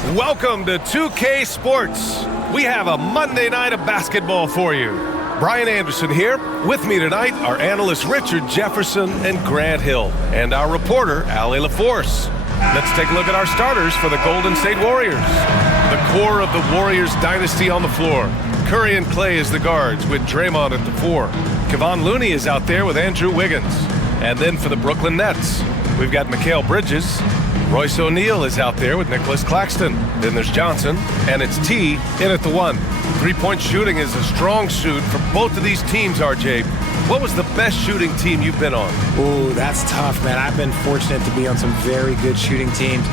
Welcome to 2K Sports. We have a Monday night of basketball for you. Brian Anderson here. With me tonight are analysts Richard Jefferson and Grant Hill, and our reporter, Allie LaForce. Let's take a look at our starters for the Golden State Warriors. The core of the Warriors dynasty on the floor. Curry and Clay as the guards with Draymond at the 4. Kevon Looney is out there with Andrew Wiggins. And then for the Brooklyn Nets, we've got Mikal Bridges. Royce O'Neal is out there with Nicholas Claxton. Then there's Johnson, and it's T in at the 1. Three-point shooting is a strong suit for both of these teams, RJ. What was the best shooting team you've been on? Ooh, that's tough, man. I've been fortunate to be on some very good shooting teams.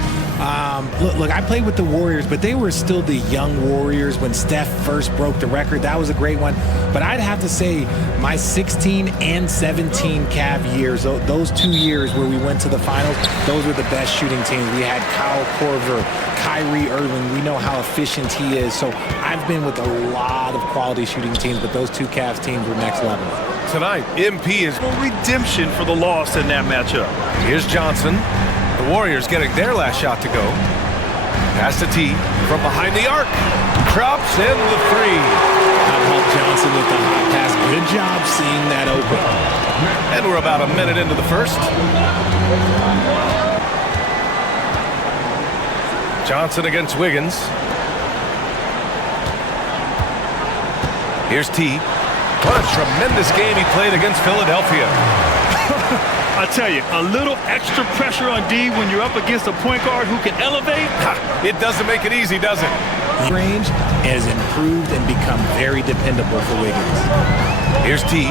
Look, I played with the Warriors, but they were still the young Warriors when Steph first broke the record. That was a great one. But I'd have to say my 16 and 17 Cav years, those 2 years where we went to the finals, those were the best shooting teams. We had Kyle Korver, Kyrie Irving. We know how efficient he is. So I've been with a lot of quality shooting teams, but those 2 Cavs teams were next level. Tonight, MP is redemption for the loss in that matchup. Here's Johnson. The Warriors getting their last shot to go. Pass to T from behind the arc. Drops in the 3. How about Johnson with the hot pass? Good job seeing that open. And we're about a minute into the first. Johnson against Wiggins. Here's T. What a tremendous game he played against Philadelphia. I tell you, a little extra pressure on D when you're up against a point guard who can elevate. It doesn't make it easy, does it? Range has improved and become very dependable for Wiggins. Here's T.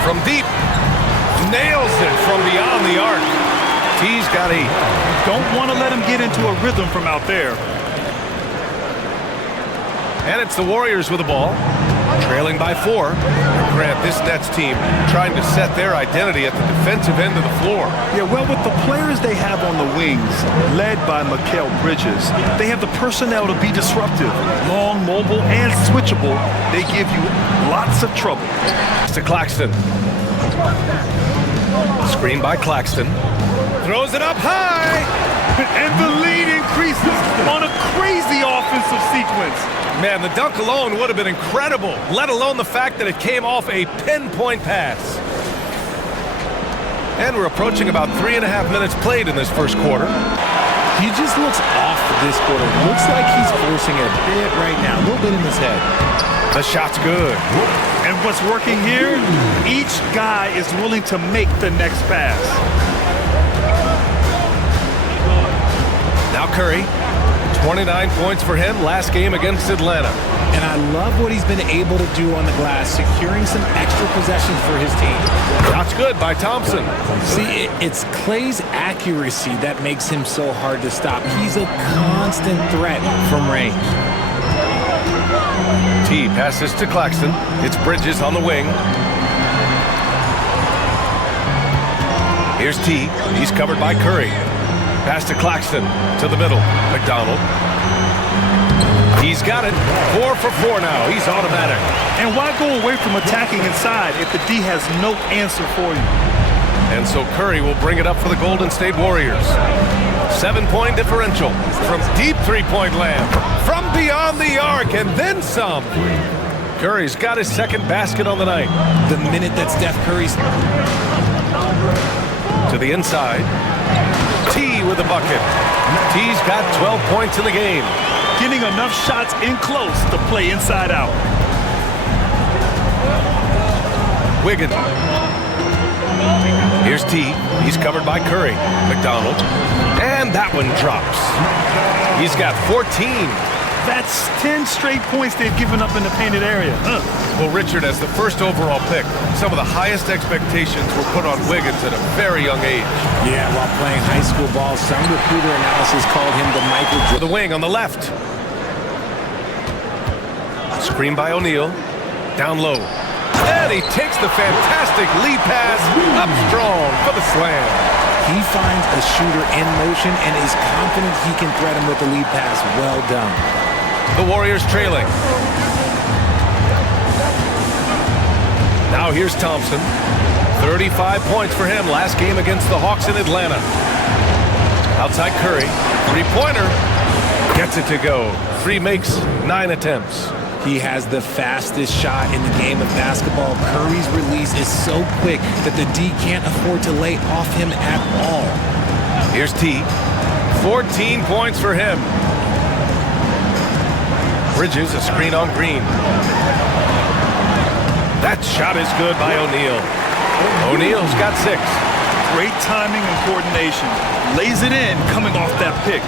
From deep. Nails it from beyond the arc. T's got 8. Don't want to let him get into a rhythm from out there. And it's the Warriors with the ball, trailing by 4. Grant, this Nets team trying to set their identity at the defensive end of the floor. Yeah, well, with the players they have on the wings, led by Mikal Bridges, they have the personnel to be disruptive. Long, mobile, and switchable. They give you lots of trouble. To Claxton. Screen by Claxton. Throws it up high. And the lead increases on a crazy offensive sequence. Man, the dunk alone would have been incredible, let alone the fact that it came off a pinpoint pass. And we're approaching about 3.5 minutes played in this first quarter. He just looks off this quarter. Looks like he's forcing it a bit right now, a little bit in his head. The shot's good. And what's working here, each guy is willing to make the next pass. Now Curry, 29 points for him last game against Atlanta. And I love what he's been able to do on the glass, securing some extra possessions for his team. Shot's good by Thompson. See, it's Clay's accuracy that makes him so hard to stop. He's a constant threat from range. T passes to Claxton. It's Bridges on the wing. Here's T. He's covered by Curry. Pass to Claxton, to the middle. McDonald. He's got it. 4 for 4 now. He's automatic. And why go away from attacking inside if the D has no answer for you? And so Curry will bring it up for the Golden State Warriors. 7-point differential from deep three-point land. From beyond the arc and then some. Curry's got his second basket on the night. The minute that Steph Curry's to the inside. T with a bucket. T's got 12 points in the game. Getting enough shots in close to play inside out. Wiggins. Here's T. He's covered by Curry. McDonald. And that one drops. He's got 14. That's 10 straight points they've given up in the painted area. Well, Richard, as the first overall pick, some of the highest expectations were put on Wiggins at a very young age. Yeah, while playing high school ball, some recruiter analysis called him the Michael Jordan. The wing on the left. Screen by O'Neal. Down low. And he takes the fantastic lead pass up strong for the slam. He finds a shooter in motion and is confident he can threat him with the lead pass. Well done. The Warriors trailing. Now here's Thompson. 35 points for him last game against the Hawks in Atlanta. Outside Curry. Three-pointer. Gets it to go. 3 makes, 9 attempts. He has the fastest shot in the game of basketball. Curry's release is so quick that the D can't afford to lay off him at all. Here's T. 14 points for him. Bridges, a screen on Green. That shot is good by O'Neal. O'Neal's got 6. Great timing and coordination. Lays it in coming off that pick.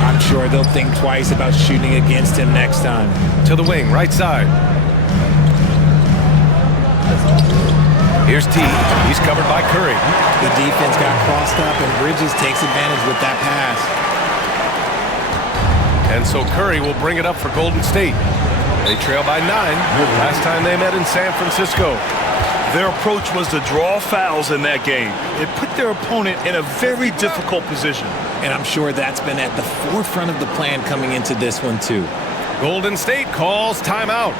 I'm sure they'll think twice about shooting against him next time. To the wing, right side. Here's T. He's covered by Curry. The defense got crossed up, and Bridges takes advantage with that pass. And so Curry will bring it up for Golden State. They trail by 9. Last time they met in San Francisco. Their approach was to draw fouls in that game. It put their opponent in a very difficult position. And I'm sure that's been at the forefront of the plan coming into this one, too. Golden State calls timeout.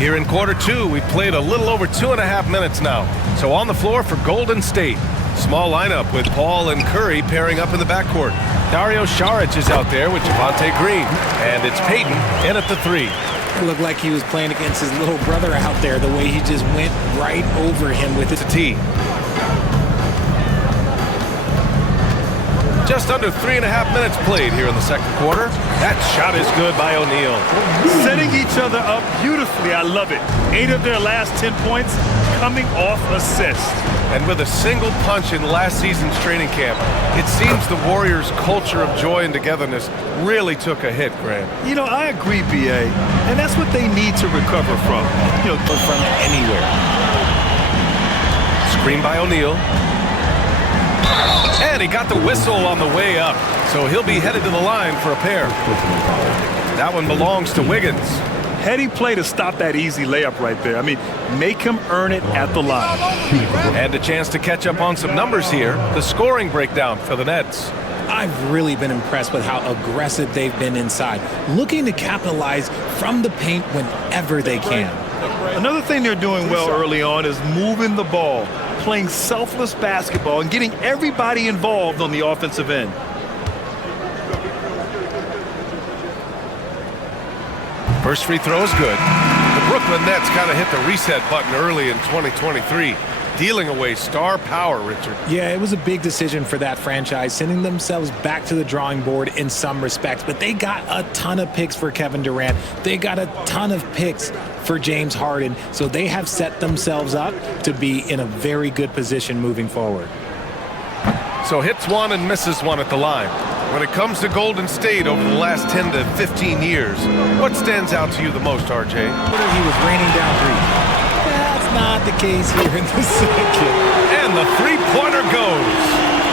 Here in quarter 2, we've played a little over 2.5 minutes now. So on the floor for Golden State. Small lineup with Paul and Curry pairing up in the backcourt. Dario Saric is out there with Javonte Green. And it's Payton in at the 3. It looked like he was playing against his little brother out there, the way he just went right over him with it. To T. Just under 3.5 minutes played here in the second quarter. That shot is good by O'Neal. Setting each other up beautifully. I love it. 8 of their last 10 points coming off assists. And with a single punch in last season's training camp, it seems the Warriors' culture of joy and togetherness really took a hit, Grant. You know, I agree, B.A., and that's what they need to recover from. You know, From anywhere. Screen by O'Neal. And he got the whistle on the way up, so he'll be headed to the line for a pair. That one belongs to Wiggins. heady play to stop that easy layup right there. I mean, make him earn it at the line. And a chance to catch up on some numbers here. The scoring breakdown for the Nets. I've really been impressed with how aggressive they've been inside, looking to capitalize from the paint whenever they can. Another thing they're doing well early on is moving the ball, playing selfless basketball, and getting everybody involved on the offensive end. First free throw is good. The Brooklyn Nets kind of hit the reset button early in 2023, dealing away star power, Richard. Yeah, it was a big decision for that franchise, sending themselves back to the drawing board in some respects. But they got a ton of picks for Kevin Durant. They got a ton of picks for James Harden. So they have set themselves up to be in a very good position moving forward. So hits one and misses one at the line. When it comes to Golden State over the last 10 to 15 years, what stands out to you the most, RJ? He was raining down threes. That's not the case here in the second. And the three-pointer goes.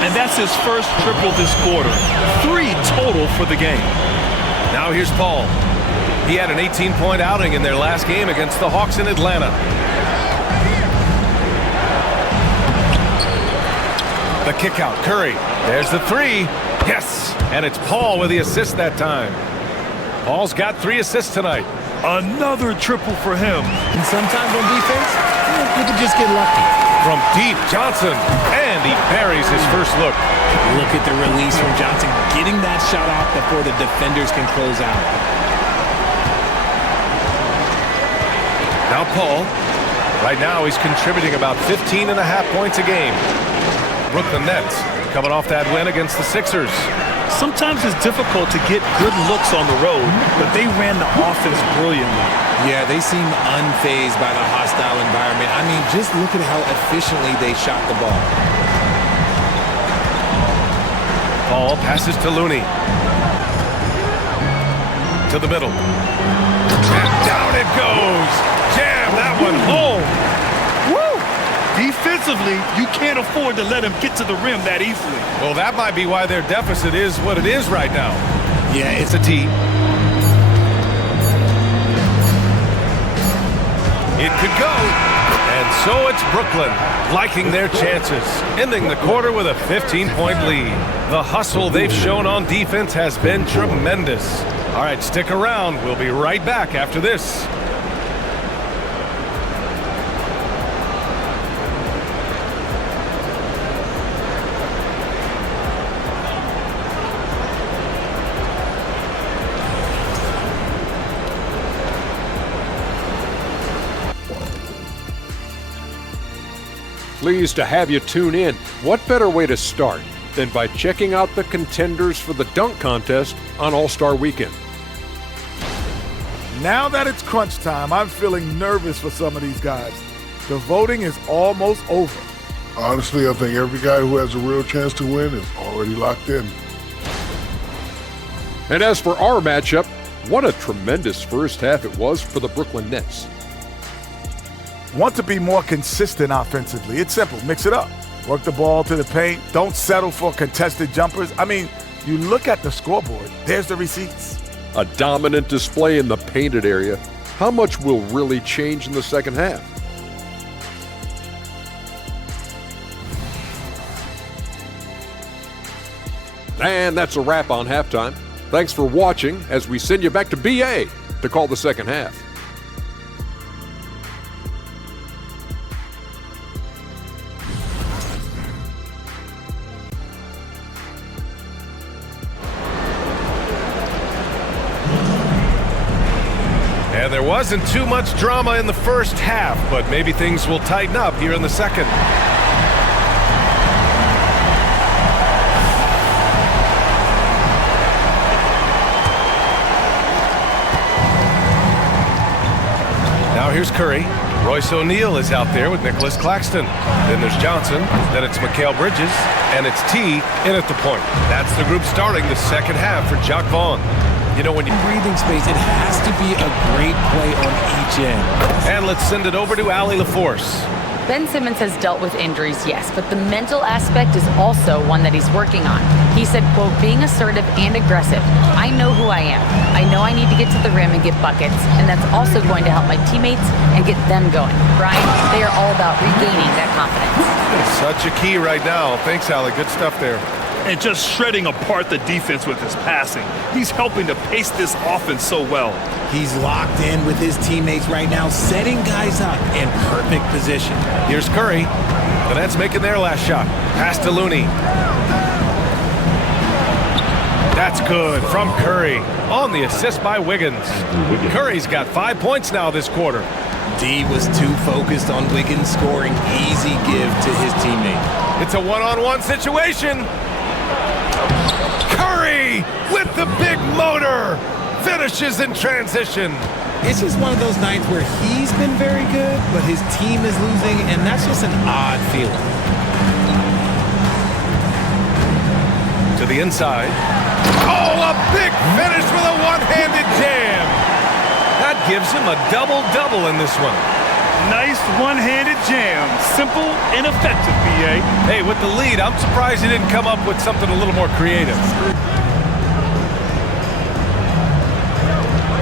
And that's his first triple this quarter. 3 total for the game. Now here's Paul. He had an 18-point outing in their last game against the Hawks in Atlanta. The kick out, Curry. There's the three. Yes, and it's Paul with the assist that time. Paul's got 3 assists tonight. Another triple for him. And sometimes on defense, you can just get lucky. From deep, Johnson, and he buries his first look. Look at the release from Johnson, getting that shot off before the defenders can close out. Now Paul. Right now he's contributing about 15.5 points a game. Brooklyn Nets coming off that win against the Sixers. Sometimes it's difficult to get good looks on the road, but they ran the offense brilliantly. Yeah, they seem unfazed by the hostile environment. I mean, just look at how efficiently they shot the ball. Paul passes to Looney. To the middle. And down it goes. Jam that one home. Defensively, you can't afford to let him get to the rim that easily. Well, that might be why their deficit is what it is right now. Yeah, it's a T. It could go. And so it's Brooklyn, liking their chances, ending the quarter with a 15-point lead. The hustle they've shown on defense has been tremendous. All right, stick around. We'll be right back after this. Pleased to have you tune in. What better way to start than by checking out the contenders for the dunk contest on All-Star Weekend? Now that it's crunch time, I'm feeling nervous for some of these guys. The voting is almost over. Honestly, I think every guy who has a real chance to win is already locked in. And as for our matchup, what a tremendous first half it was for the Brooklyn Nets. Want to be more consistent offensively. It's simple. Mix it up. Work the ball to the paint. Don't settle for contested jumpers. I mean, you look at the scoreboard. There's the receipts. A dominant display in the painted area. How much will really change in the second half? And that's a wrap on halftime. Thanks for watching as we send you back to BA to call the second half. And there wasn't too much drama in the first half, but maybe things will tighten up here in the second. Now here's Curry. Royce O'Neal is out there with Nicholas Claxton. Then there's Johnson. Then it's Mikal Bridges. And it's T in at the point. That's the group starting the second half for Jacque Vaughn. You know, when you Breathing space, it has to be a great play on each end. And let's send it over to Allie LaForce. Ben Simmons has dealt with injuries, yes, but the mental aspect is also one that he's working on. He said, quote, being assertive and aggressive. I know who I am. I know I need to get to the rim and get buckets, and that's also going to help my teammates and get them going. Brian, they are all about regaining that confidence. Such a key right now. Thanks, Allie. Good stuff there. And just shredding apart the defense with his passing. He's helping to pace this offense so well. He's locked in with his teammates right now, setting guys up in perfect position. Here's Curry. The Nets making their last shot. Pass to Looney. That's good from Curry on the assist by Wiggins. Curry's got 5 points now this quarter. D was too focused on Wiggins scoring. Easy give to his teammate. It's a one-on-one situation. Curry with the big motor. Finishes in transition. It's just one of those nights where he's been very good, but his team is losing, and that's just an odd feeling. To the inside. Oh, a big finish with a one-handed jam. That gives him a double-double in this one. Nice one-handed jam. Simple and effective, BA. Hey, with the lead, I'm surprised he didn't come up with something a little more creative.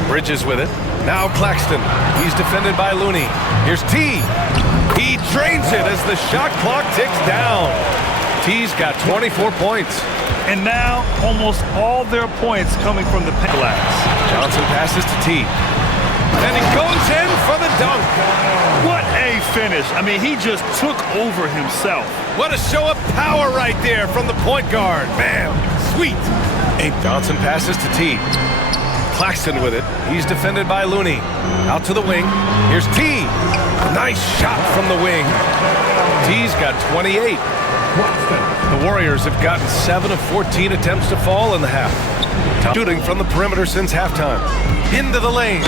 Bridges with it. Now Claxton. He's defended by Looney. Here's T. He drains it as the shot clock ticks down. T's got 24 points. And now almost all their points coming from the glass. Johnson passes to T. And he goes in for the dunk. What a finish. I mean, he just took over himself. What a show of power right there from the point guard. Man, sweet. Hey, Johnson passes to T. Claxton with it. He's defended by Looney. Out to the wing. Here's T. Nice shot from the wing. T's got 28. The Warriors have gotten 7 of 14 attempts to fall in the half. Shooting from the perimeter since halftime. Into the lane.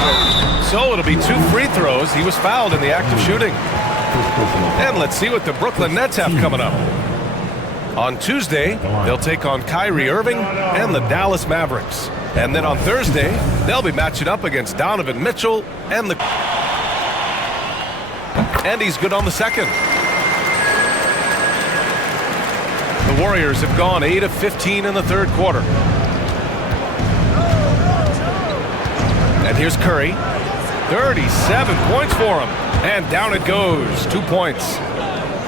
So it'll be 2 free throws. He was fouled in the act of shooting. And let's see what the Brooklyn Nets have coming up. On Tuesday, they'll take on Kyrie Irving and the Dallas Mavericks. And then on Thursday, they'll be matching up against Donovan Mitchell and the... And he's good on the second. The Warriors have gone 8 of 15 in the third quarter. And here's Curry. 37 points for him. And down it goes. 2 points.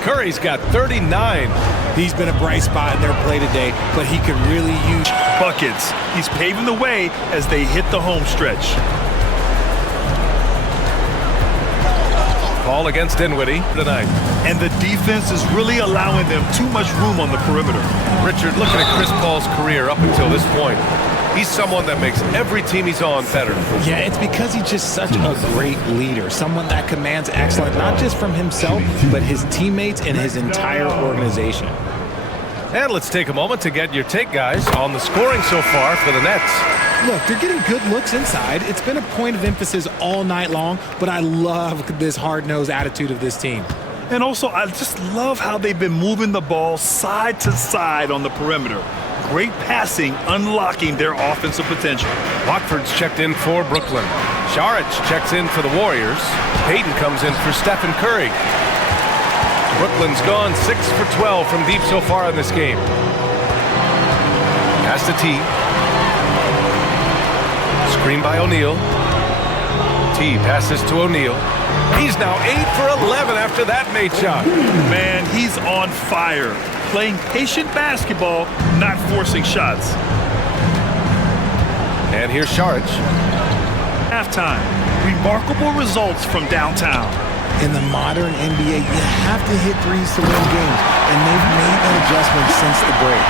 Curry's got 39. He's been a bright spot in their play today, but he could really use... buckets. He's paving the way as they hit the home stretch. Ball against Dinwiddie tonight. And the defense is really allowing them too much room on the perimeter. Richard, looking at Chris Paul's career up until this point, he's someone that makes every team he's on better. Yeah, it's because he's just such a great leader, someone that commands excellence, not just from himself, but his teammates and his entire organization. And let's take a moment to get your take, guys, on the scoring so far for the Nets. Look, they're getting good looks inside. It's been a point of emphasis all night long, but I love this hard-nosed attitude of this team. And also, I just love how they've been moving the ball side to side on the perimeter. Great passing, unlocking their offensive potential. Watford's checked in for Brooklyn. Saric checks in for the Warriors. Payton comes in for Stephen Curry. Brooklyn's gone 6 for 12 from deep so far in this game. Pass to T. Screen by O'Neal. T passes to O'Neal. He's now 8 for 11 after that made shot. Man, he's on fire. Playing patient basketball, not forcing shots. And here's Saric. Halftime. Remarkable results from downtown. In the modern NBA, you have to hit threes to win games, and they've made that adjustment since the break.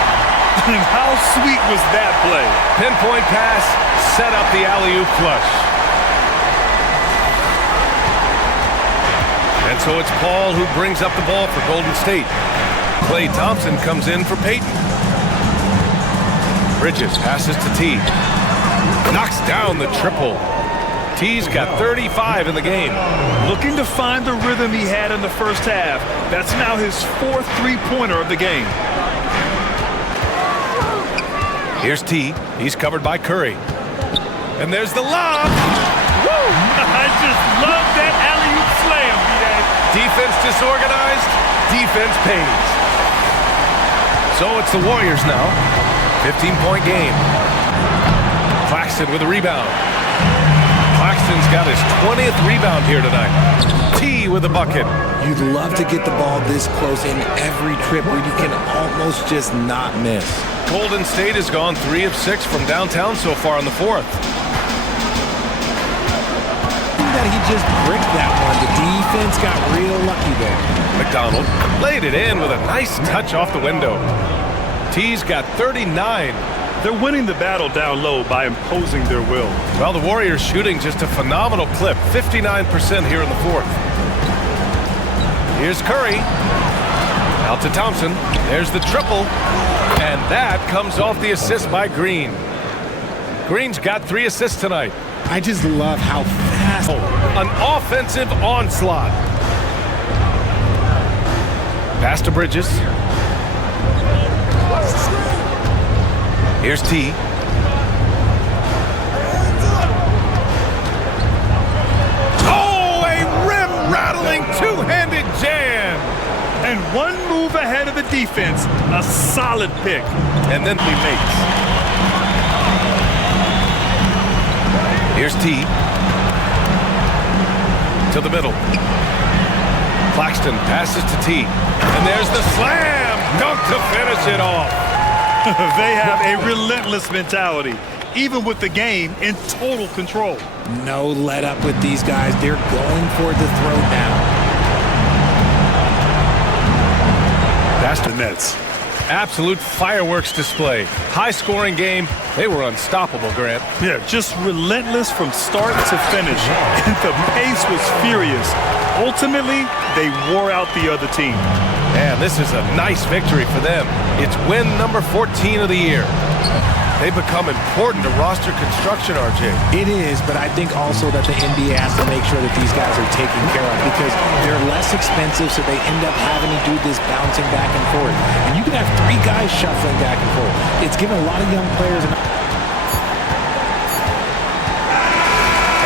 And how sweet was that play? Pinpoint pass, set up the alley-oop flush. And so it's Paul who brings up the ball for Golden State. Klay Thompson comes in for Payton. Bridges passes to T. Knocks down the triple. T's got 35 in the game. Looking to find the rhythm he had in the first half. That's now his 4th three-pointer of the game. Here's T. He's covered by Curry. And there's the lob. Woo! I just love that alley-oop slam, B.A. Defense disorganized, defense pays. So it's the Warriors now. 15-point game. Claxton with a rebound. Claxton's got his 20th rebound here tonight. T with a bucket. You'd love to get the ball this close in every trip where you can almost just not miss. Golden State has gone 3 of 6 from downtown so far in the 4th. That he just bricked that one. The defense got real lucky there. McDonald laid it in with a nice touch off the window. T's got 39. They're winning the battle down low by imposing their will. Well, the Warriors shooting just a phenomenal clip, 59% here in the 4th. Here's Curry. Out to Thompson. There's the triple. And that comes off the assist by Green. Green's got 3 assists tonight. I just love how fast. An offensive onslaught. Pass to Bridges. Here's T. Oh, a rim-rattling two-handed jam. And one move ahead of the defense. A solid pick. And then he makes. Here's T. To the middle. Claxton passes to T. And there's the slam dunk to finish it off. They have a relentless mentality, even with the game in total control. No let up with these guys. They're going for the throat now. That's the Nets. Absolute fireworks display. High-scoring game. They were unstoppable, Grant. Yeah, just relentless from start to finish. And the pace was furious. Ultimately, they wore out the other team. And this is a nice victory for them. It's win number 14 of the year. They become important to roster construction, RJ. It is, but I think also that the NBA has to make sure that these guys are taken care of because they're less expensive, so they end up having to do this bouncing back and forth. And you can have 3 guys shuffling back and forth. It's given a lot of young players an...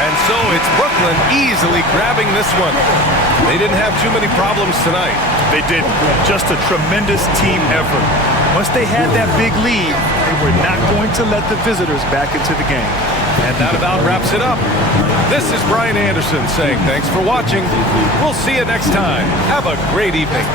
And so it's Brooklyn easily grabbing this one. They didn't have too many problems tonight. They didn't. Just a tremendous team effort. Once they had that big lead, they were not going to let the visitors back into the game. And that about wraps it up. This is Brian Anderson saying thanks for watching. We'll see you next time. Have a great evening.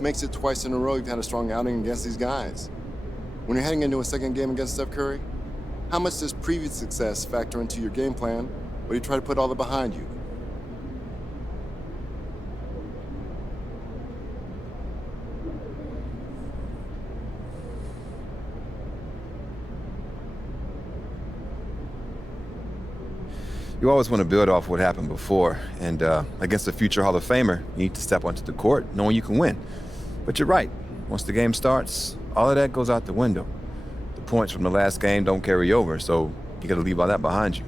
just makes it twice in a row you've had a strong outing against these guys. When you're heading into a second game against Steph Curry, how much does previous success factor into your game plan, or do you try to put all that behind you? You always want to build off what happened before, and against a future Hall of Famer, you need to step onto the court knowing you can win. But you're right. Once the game starts, all of that goes out the window. The points from the last game don't carry over, so you got to leave all that behind you.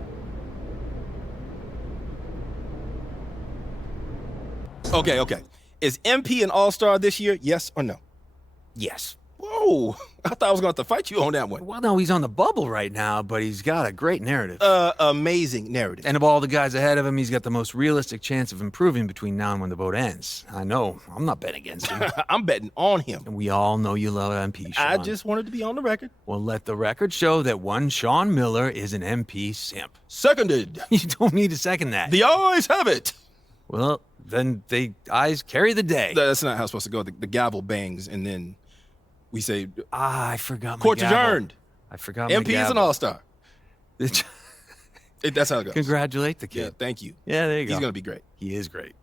Okay. Is MP an all-star this year, yes or no? Yes. Whoa, I thought I was going to have to fight you on that one. Well, no, he's on the bubble right now, but he's got a great narrative. Amazing narrative. And of all the guys ahead of him, he's got the most realistic chance of improving between now and when the vote ends. I know. I'm not betting against him. I'm betting on him. And we all know you love MP, Sean. I just wanted to be on the record. Well, let the record show that one Sean Miller is an MP simp. Seconded. You don't need to second that. The ayes have it. Well, then the ayes carry the day. That's not how it's supposed to go. The gavel bangs, and then we say, I forgot my court gavel. adjourned. I forgot my MP is an gavel. all-star. That's how it goes. Congratulate the kid. Yeah, thank you. Yeah, there you go. He's going to be great. He is great.